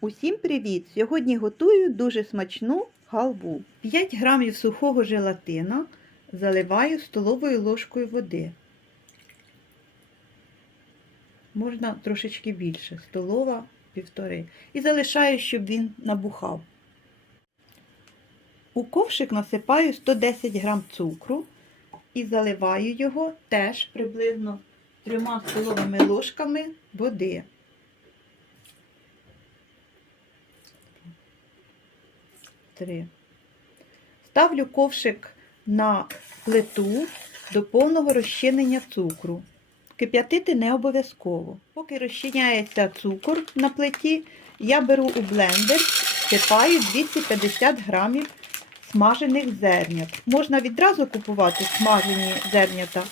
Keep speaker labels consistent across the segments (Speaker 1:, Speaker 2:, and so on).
Speaker 1: Усім привіт! Сьогодні готую дуже смачну халву. 5 грамів сухого желатина заливаю столовою ложкою води. Можна трошечки більше, столова півтори. І залишаю, щоб він набухав. У ковшик насипаю 110 грам цукру і заливаю його теж приблизно трьома столовими ложками води. Три. Ставлю ковшик на плиту до повного розчинення цукру. Кип'ятити не обов'язково. Поки розчиняється цукор на плиті, я беру у блендер, всипаю 250 грамів смажених зернят. Можна відразу купувати смажені зернята,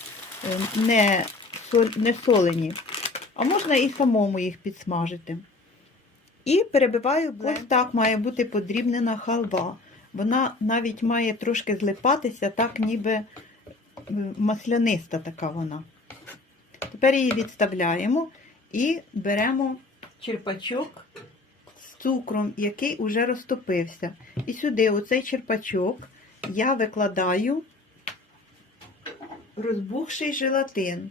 Speaker 1: е, не солені, а можна і самому їх підсмажити. І перебиваю. Ось так має бути подрібнена халва. Вона навіть має трошки злипатися, так ніби е, масляниста така вона. Тепер її відставляємо і беремо черпачок з цукром, який уже розтопився. І сюди, у цей черпачок, я викладаю розбухший желатин.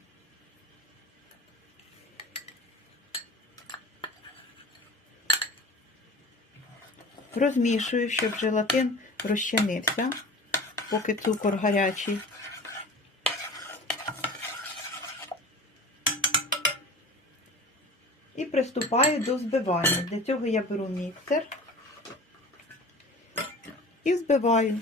Speaker 1: Розмішую, щоб желатин розчинився, поки цукор гарячий. І приступаю до збивання. Для цього я беру міксер і збиваю.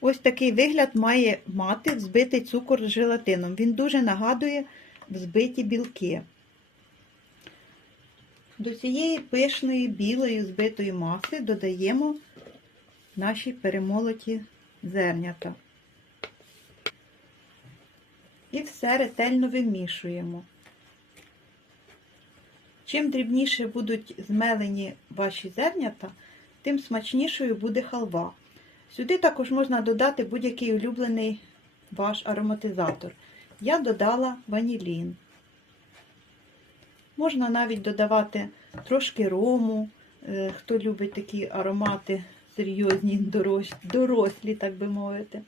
Speaker 1: Ось такий вигляд має мати взбитий цукор з желатином. Він дуже нагадує взбиті білки. До цієї пишної білої збитої маси додаємо наші перемолоті зернята. І все ретельно вимішуємо. Чим дрібніше будуть змелені ваші зернята, тим смачнішою буде халва. Сюди також можна додати будь-який улюблений ваш ароматизатор. Я додала ванілін. Можна навіть додавати трошки рому, е, хто любить такі аромати серйозні, дорослі, так би мовити.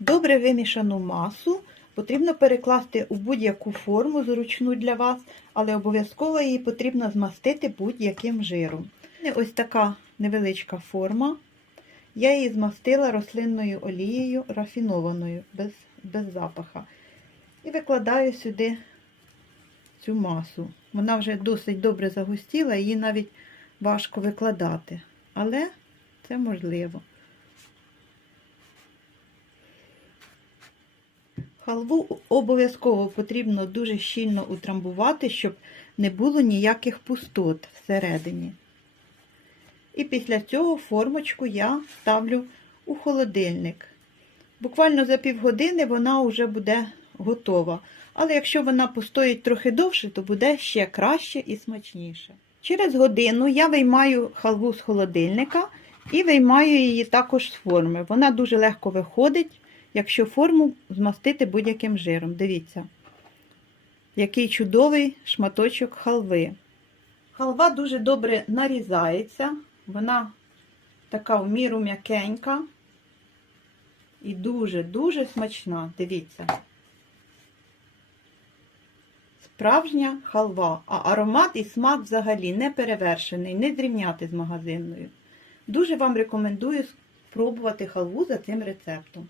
Speaker 1: Добре вимішану масу потрібно перекласти у будь-яку форму, зручну для вас, але обов'язково її потрібно змастити будь-яким жиром. Ось така невеличка форма. Я її змастила рослинною олією рафінованою, без, без запаха. І викладаю сюди цю масу. Вона вже досить добре загустіла, її навіть важко викладати. Але це можливо. Халву обов'язково потрібно дуже щільно утрамбувати, щоб не було ніяких пустот всередині. І після цього формочку я ставлю у холодильник. Буквально за півгодини вона вже буде готова. Але якщо вона постоїть трохи довше, то буде ще краще і смачніше. Через годину я виймаю халву з холодильника і виймаю її також з форми. Вона дуже легко виходить, якщо форму змастити будь-яким жиром. Дивіться, який чудовий шматочок халви. Халва дуже добре нарізається, вона така в міру м'якенька і дуже-дуже смачна. Дивіться. Справжня халва, а аромат і смак взагалі не перевершений, не зрівняти з магазинною. Дуже вам рекомендую спробувати халву за цим рецептом.